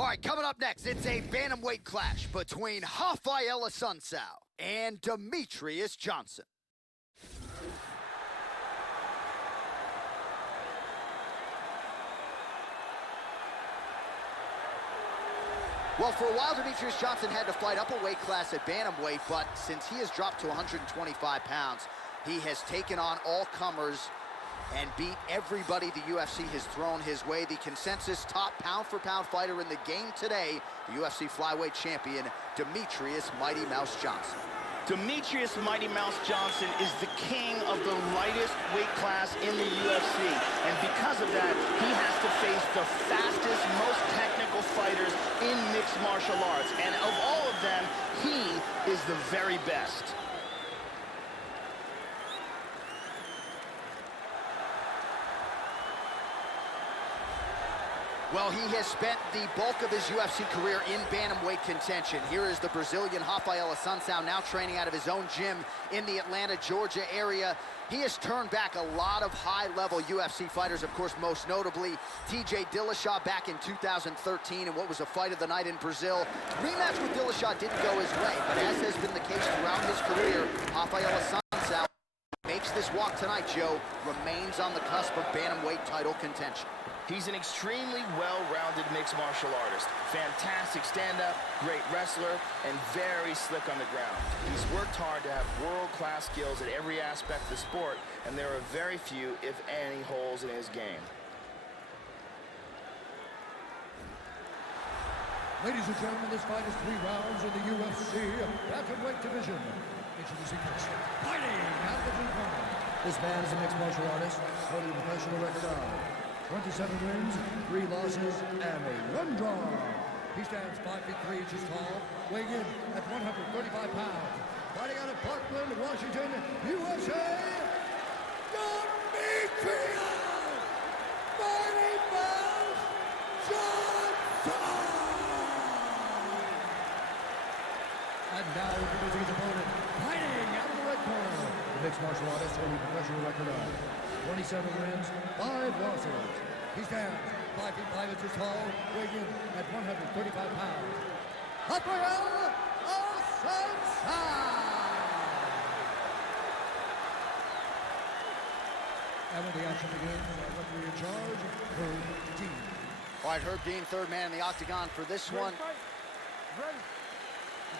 All right, coming up next, it's a bantamweight clash between Rafael Assunção and Demetrius Johnson. Well, for a while, Demetrius Johnson had to fight up a weight class at bantamweight, but since he has dropped to 125 pounds, he has taken on all comers and beat everybody the UFC has thrown his way. The consensus top pound-for-pound fighter in the game today, the UFC flyweight champion, Demetrius Mighty Mouse Johnson. Demetrius Mighty Mouse Johnson is the king of the lightest weight class in the UFC. And because of that, he has to face the fastest, most technical fighters in mixed martial arts. And of all of them, he is the very best. Well, he has spent the bulk of his UFC career in bantamweight contention. Here is the Brazilian Rafael Assunção, now training out of his own gym in the Atlanta, Georgia area. He has turned back a lot of high-level UFC fighters, of course, most notably TJ Dillashaw back in 2013 in what was a fight of the night in Brazil. Rematch with Dillashaw didn't go his way, but as has been the case throughout his career, Rafael Assunção makes this walk tonight, Joe, remains on the cusp of bantamweight title contention. He's an extremely well-rounded mixed martial artist. Fantastic stand-up, great wrestler, and very slick on the ground. He's worked hard to have world-class skills at every aspect of the sport, and there are very few, if any, holes in his game. Ladies and gentlemen, this fight is 3 rounds in the UFC bantamweight division. Introducing first, fighting out of the blue corner. This man is a mixed martial artist, holding a professional record of 27 wins, 3 losses, and 1 draw. He stands 5 feet 3 inches tall, weighing in at 135 pounds. Fighting out of Parkland, Washington, USA, Demetrius Mighty Mouse Johnson! And now introducing his opponent, fighting out of the red corner. The mixed martial artist holding a professional record of 27 wins, 5 losses. He stands 5 feet 5 inches tall, weighing in at 135 pounds. Rafael Assunção! And when the action begins, our referee in charge, Herb Dean. All right, Herb Dean, third man in the octagon for this one.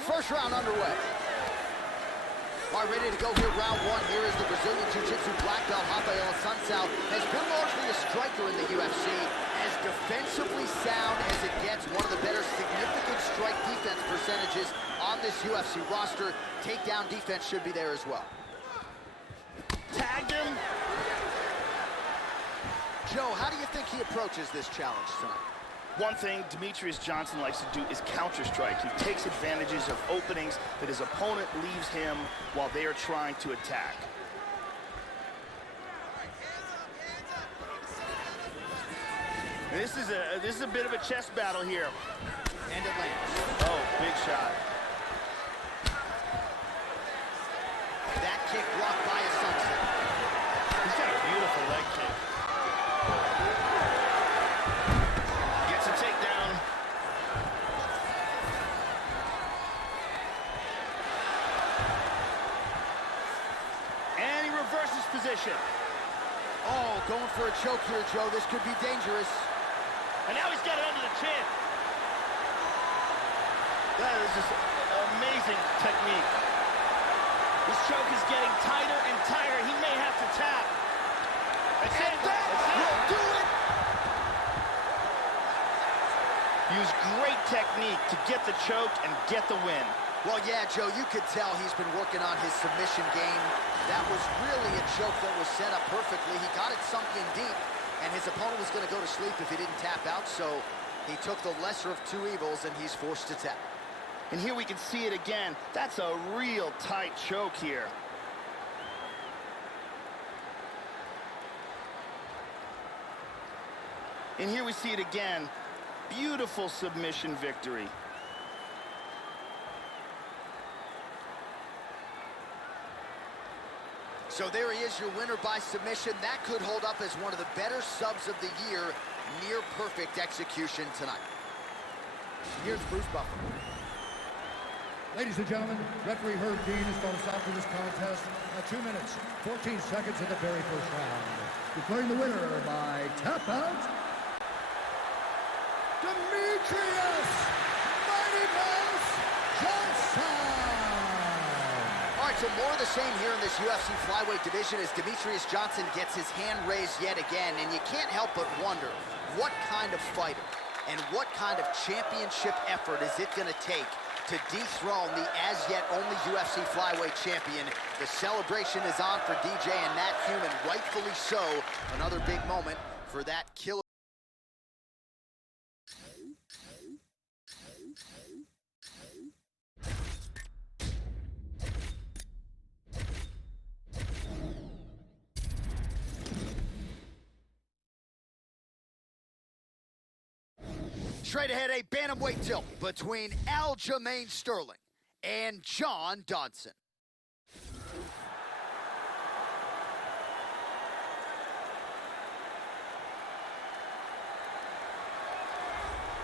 First round underway. All right, ready to go here, round 1. Here is the Brazilian Jiu-Jitsu black belt, Rafael Assunção. Has been largely a striker in the UFC. As defensively sound as it gets, one of the better significant strike defense percentages on this UFC roster. Takedown defense should be there as well. Tagged him. Joe, how do you think he approaches this challenge tonight? One thing Demetrius Johnson likes to do is counter-strike. He takes advantages of openings that his opponent leaves him while they are trying to attack. This is a bit of a chess battle here. And it lands. Oh, big shot. That kick blocked by Assunção. He's got a beautiful leg kick. Gets a takedown. And he reverses position. Oh, going for a choke here, Joe. This could be dangerous. And now he's got it under the chin. That is just amazing technique. This choke is getting tighter and tighter. He may have to tap. That's it. That will do it. Use great technique to get the choke and get the win. Well, yeah, Joe, you could tell he's been working on his submission game. That was really a choke that was set up perfectly. He got it sunk in deep, and his opponent was going to go to sleep if he didn't tap out, so he took the lesser of 2 evils, and he's forced to tap. And here we can see it again. That's a real tight choke here. And here we see it again. Beautiful submission victory. So there he is, your winner by submission. That could hold up as one of the better subs of the year. Near perfect execution tonight. Here's Bruce Buffer. Ladies and gentlemen, referee Herb Dean is going to stop for this contest at 2 minutes, 14 seconds of the very first round. Declaring the winner by tap out, Demetrius Mighty Mouse Johnson! All right, so more of the same here in this UFC flyweight division as Demetrius Johnson gets his hand raised yet again, and you can't help but wonder what kind of fighter and what kind of championship effort is it going to take to dethrone the as-yet only UFC flyweight champion. The celebration is on for DJ and Matt Human, rightfully so. Another big moment for that killer. Straight ahead, a bantamweight tilt between Aljamain Sterling and John Dodson.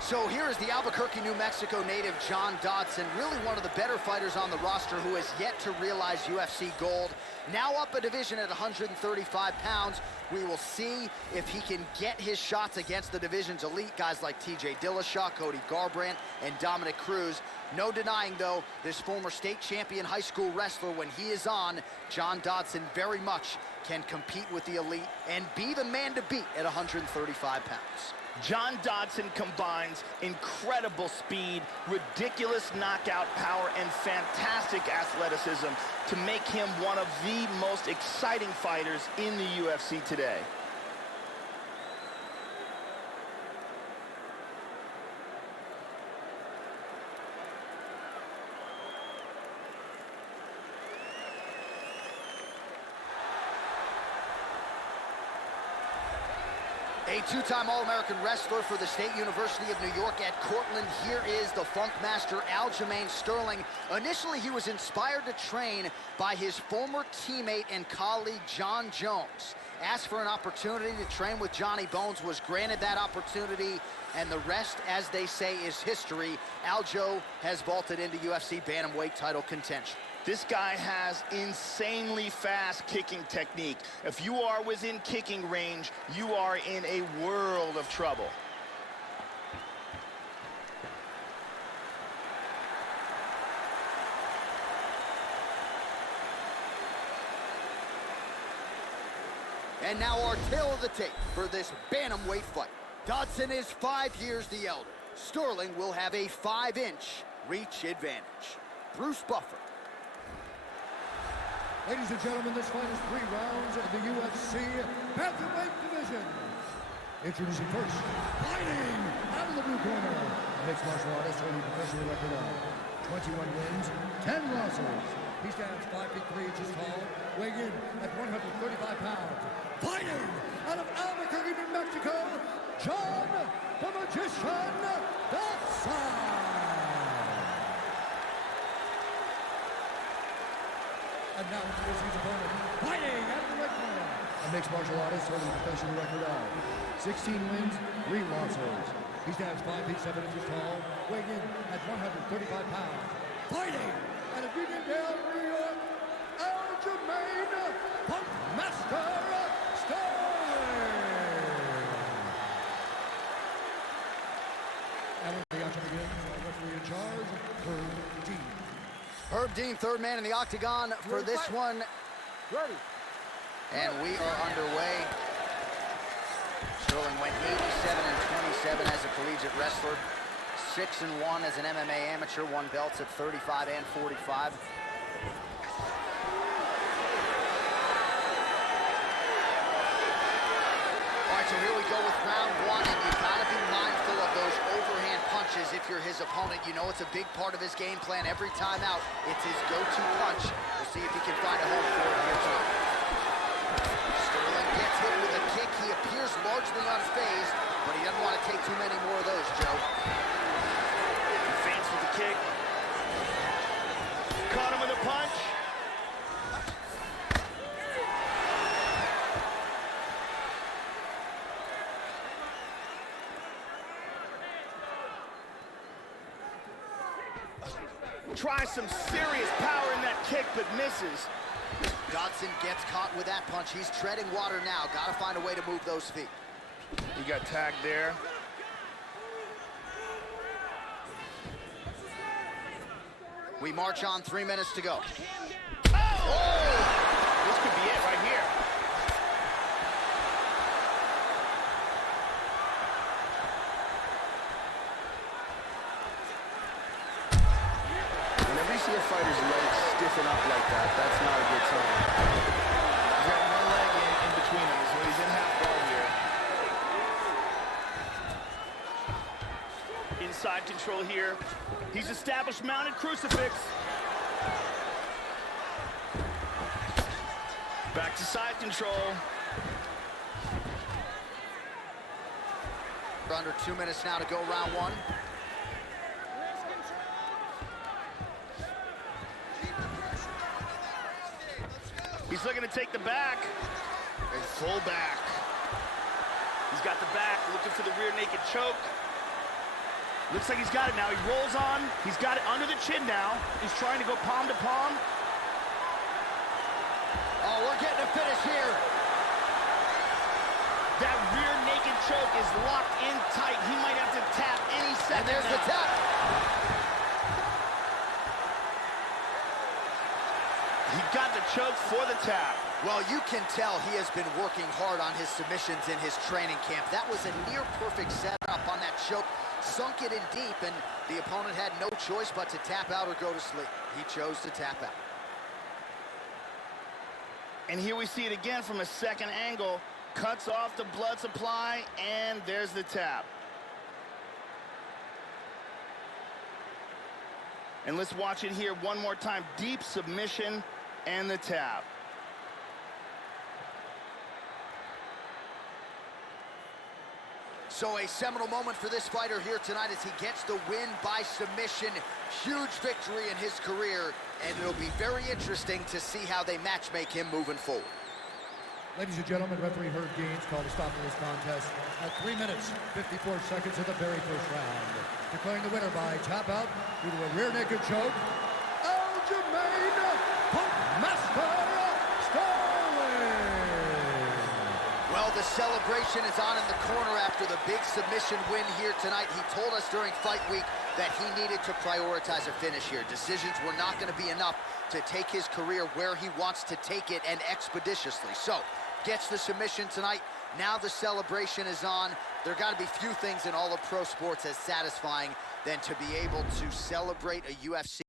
So here is the Albuquerque, New Mexico native John Dodson, really one of the better fighters on the roster who has yet to realize UFC gold. Now up a division at 135 pounds. We will see if he can get his shots against the division's elite guys like TJ Dillashaw, Cody Garbrandt, and Dominic Cruz. No denying, though, this former state champion high school wrestler, when he is on, John Dodson very much can compete with the elite and be the man to beat at 135 pounds. John Dodson combines incredible speed, ridiculous knockout power, and fantastic athleticism to make him one of the most exciting fighters in the UFC today. A two-time All-American wrestler for the State University of New York at Cortland. Here is the Funk Master, Aljamain Sterling. Initially, he was inspired to train by his former teammate and colleague, John Jones. Asked for an opportunity to train with Johnny Bones, was granted that opportunity, and the rest, as they say, is history. Aljo has vaulted into UFC bantamweight title contention. This guy has insanely fast kicking technique. If you are within kicking range, you are in a world of trouble. And now our tale of the tape for this bantamweight fight. Dodson is 5 years the elder. Sterling will have a 5-inch reach advantage. Bruce Buffer. Ladies and gentlemen, this fight is 3 rounds of the UFC bantamweight division. Introducing first, fighting out of the blue corner, mixed martial artist holding professional record of 21 wins, 10 losses. He stands 5 feet 3 inches tall, weighing in at 135 pounds. Fighting out of Albuquerque, New Mexico, John the Magician Dodson. And now introducing his opponent, fighting out of the red corner, a mixed martial artist holding a professional record of 16 wins, 3 losses. He stands 5 feet 7 inches tall, weighing in at 135 pounds. Fighting out of Uniondale, New York, Aljamain Funk Master Sterling. And when the action begins, our referee in charge, Herb Dean. Herb Dean, third man in the octagon for this one. Ready. And we are underway. Sterling went 87-27 as a collegiate wrestler. 6-1 as an MMA amateur, won belts at 35 and 45. All right, so here we go with round 1, and you've got to be mindful of those overhand punches if you're his opponent. You know it's a big part of his game plan every time out. It's his go-to punch. We'll see if he can find a home for it here tonight. Sterling gets hit with a kick. He appears largely unfazed, but he doesn't want to take too many more of those, Joe. He feints with the kick. Caught him with a punch. Tries some serious power in that kick, but misses. Dodson gets caught with that punch. He's treading water now. Got to find a way to move those feet. He got tagged there. We march on, 3 minutes to go. Oh! This could be it right here. Whenever you see a fighter's legs stiffen up like that, that's not a good sign. He's got one leg in between them, so he's in half guard here. Inside control here. He's established mounted crucifix. Back to side control. Under 2 minutes now to go, round one. He's looking to take the back. A full back. He's got the back, looking for the rear naked choke. Looks like he's got it now. He rolls on. He's got it under the chin now. He's trying to go palm to palm. Oh, we're getting a finish here. That rear naked choke is locked in tight. He might have to tap any second. And there's now. the tap. He got the choke for the tap. Well, you can tell he has been working hard on his submissions in his training camp. That was a near-perfect setup on that choke. Sunk it in deep, and the opponent had no choice but to tap out or go to sleep. He chose to tap out. And here we see it again from a second angle. Cuts off the blood supply, and there's the tap. And let's watch it here one more time. Deep submission and the tap. So a seminal moment for this fighter here tonight as he gets the win by submission. Huge victory in his career, and it'll be very interesting to see how they matchmake him moving forward. Ladies and gentlemen, referee Herb Gaines called a stop to this contest at 3 minutes, 54 seconds of the very first round. Declaring the winner by tap out due to a rear naked choke, Well, the celebration is on in the corner after the big submission win here tonight. He told us during fight week that he needed to prioritize a finish here. Decisions were not going to be enough to take his career where he wants to take it, and expeditiously. So, gets the submission tonight. Now the celebration is on. There got to be few things in all of pro sports as satisfying than to be able to celebrate a UFC.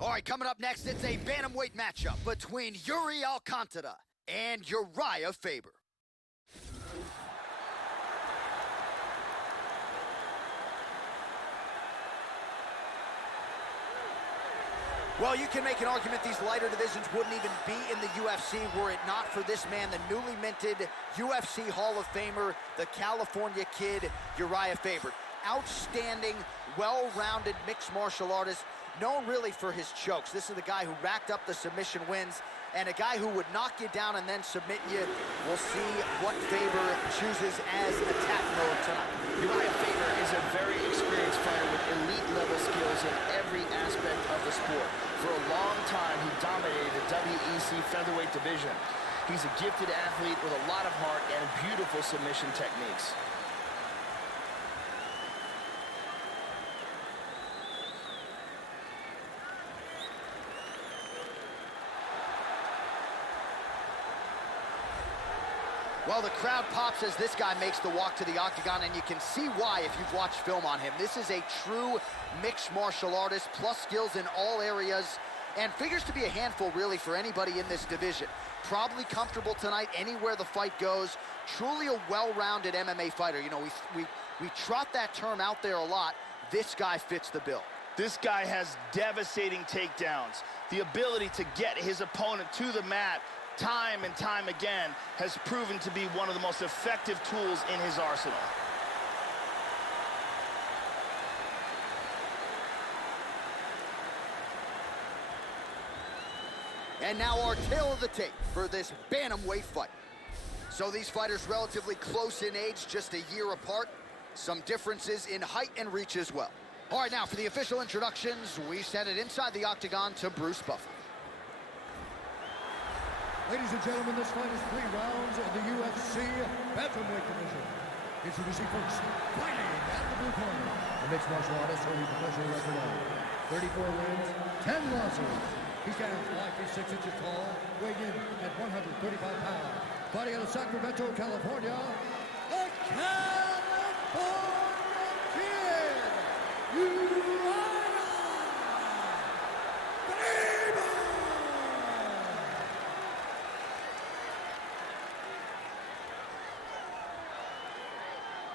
All right, coming up next, it's a bantamweight matchup between Yuri Alcantara and Uriah Faber. Well, you can make an argument these lighter divisions wouldn't even be in the UFC were it not for this man, the newly minted UFC Hall of Famer, the California kid, Uriah Faber. Outstanding, well-rounded mixed martial artist, known really for his chokes. This is the guy who racked up the submission wins, and a guy who would knock you down and then submit you. We'll see what Faber chooses as attack mode tonight. Uriah Faber is a very experienced fighter with elite-level skills in every aspect of the sport. For a long time, he dominated the WEC featherweight division. He's a gifted athlete with a lot of heart and beautiful submission techniques. Well, the crowd pops as this guy makes the walk to the octagon, and you can see why if you've watched film on him. This is a true mixed martial artist, plus skills in all areas, and figures to be a handful, really, for anybody in this division. Probably comfortable tonight anywhere the fight goes. Truly a well-rounded MMA fighter. You know, we trot that term out there a lot. This guy fits the bill. This guy has devastating takedowns. The ability to get his opponent to the mat time and time again has proven to be one of the most effective tools in his arsenal. And now our tale of the tape for this bantamweight fight. So these fighters relatively close in age, just a year apart. Some differences in height and reach as well. All right, now for the official introductions, we send it inside the octagon to Bruce Buffer. Ladies and gentlemen, this fight is 3 rounds in the UFC bantamweight division. Introducing first, fighting out of the blue corner, the mixed martial artist holding professional record of 34 wins, 10 losses. He stands 5 feet 6 inches tall, weighing in at 135 pounds. Fighting out of Sacramento, California, the California Kid,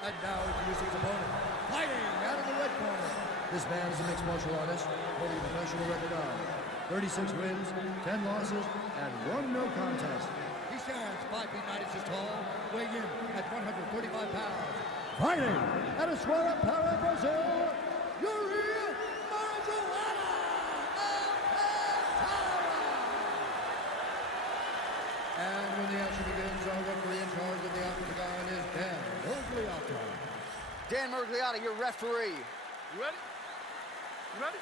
And now introducing his opponent, fighting out of the red corner. This man is a mixed martial artist, holding a professional record of 36 wins, 10 losses, and 1 no contest. He stands 5 feet 9 inches tall, weighing in at 135 pounds. Fighting out of Suara Para, Brazil, Yuri Marijuana Alcantara. And when the action begins, our referee in charge of the octagon is Dan Murgliata. Dan Murgliata, your referee. You ready? You ready?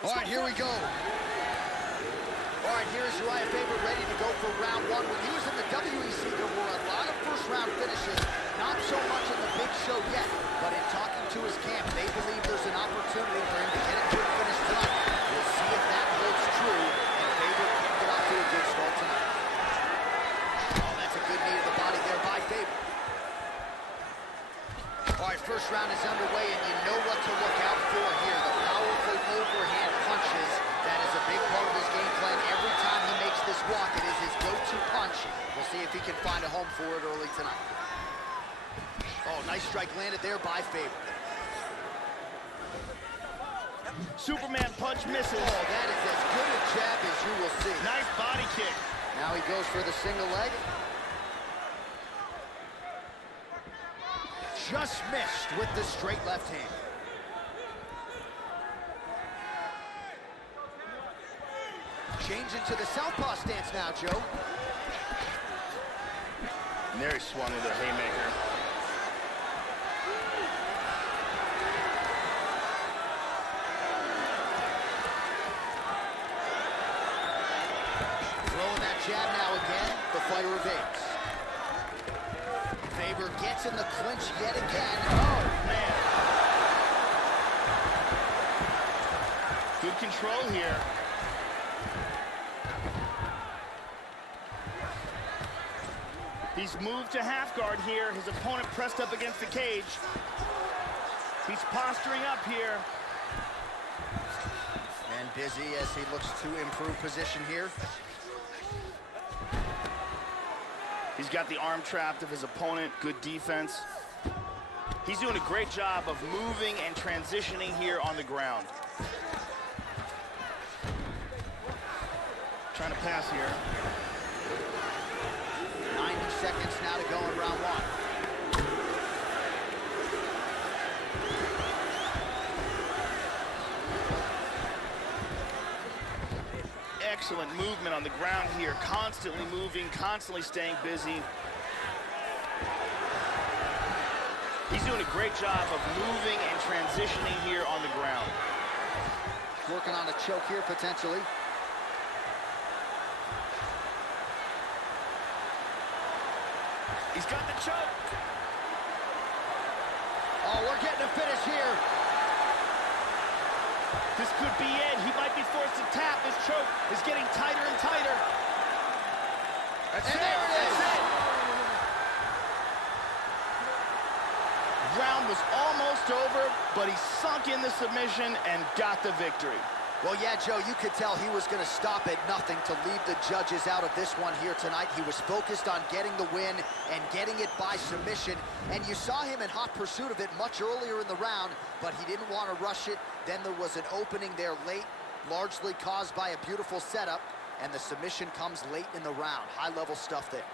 All right, here we go. All right, here's Uriah Faber ready to go for round 1. When he was in the WEC, there were a lot of first-round finishes, not so much in the big show yet, but in talking to his camp, they believe there's an opportunity for him to get a good finish tonight. We'll see if that holds true, and Faber can get off to a good start tonight. Oh, that's a good knee to the body there by Faber. All right, first round is underway, and you know what to look out for here. The powerful overhand punches. That is a big part of his game plan. Every time he makes this walk, it is his go-to punch. We'll see if he can find a home for it early tonight. Oh, nice strike landed there by Faber. Superman punch misses. Oh, that is as good a jab as you will see. Nice body kick. Now he goes for the single leg. Just missed with the straight left hand. Change into the southpaw stance now, Joe. And there he swung with a haymaker. Throwing that jab now again. The fighter evades. Faber gets in the clinch yet again. Oh, man. Good control here. He's moved to half guard here. His opponent pressed up against the cage. He's posturing up here. And busy as he looks to improve position here. He's got the arm trapped of his opponent. Good defense. He's doing a great job of moving and transitioning here on the ground. Trying to pass here. 90 seconds now to go in round 1. Excellent movement on the ground here. Constantly moving, constantly staying busy. He's doing a great job of moving and transitioning here on the ground. Working on a choke here, potentially. He's got the choke. Oh, we're getting a finish here. This could be it. He might be forced to tap. His choke is getting tighter and tighter. And there it is. Round was almost over, but he sunk in the submission and got the victory. Well, yeah, Joe, you could tell he was going to stop at nothing to leave the judges out of this one here tonight. He was focused on getting the win and getting it by submission. And you saw him in hot pursuit of it much earlier in the round, but he didn't want to rush it. Then there was an opening there late, largely caused by a beautiful setup, and the submission comes late in the round. High-level stuff there.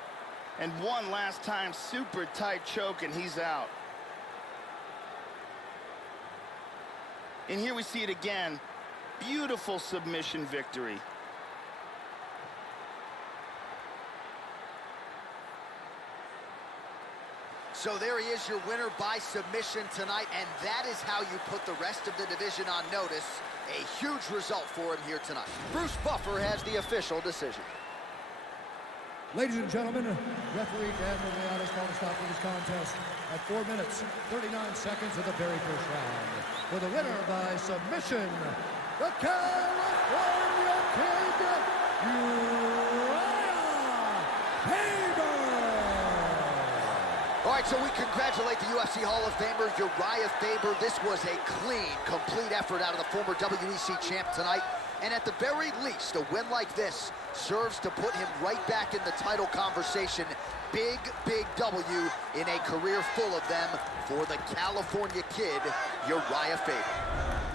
And one last time, super tight choke, and he's out. And here we see it again. Beautiful submission victory. So there he is, your winner by submission tonight, and that is how you put the rest of the division on notice. A huge result for him here tonight. Bruce Buffer has the official decision. Ladies and gentlemen, referee Dan Moriarty has called a stop to this contest at 4 minutes, 39 seconds of the very first round. For the winner by submission, the California Kid, Uriah Faber! All right, so we congratulate the UFC Hall of Famer, Uriah Faber. This was a clean, complete effort out of the former WEC champ tonight. And at the very least, a win like this serves to put him right back in the title conversation. Big, big W in a career full of them for the California Kid, Uriah Faber.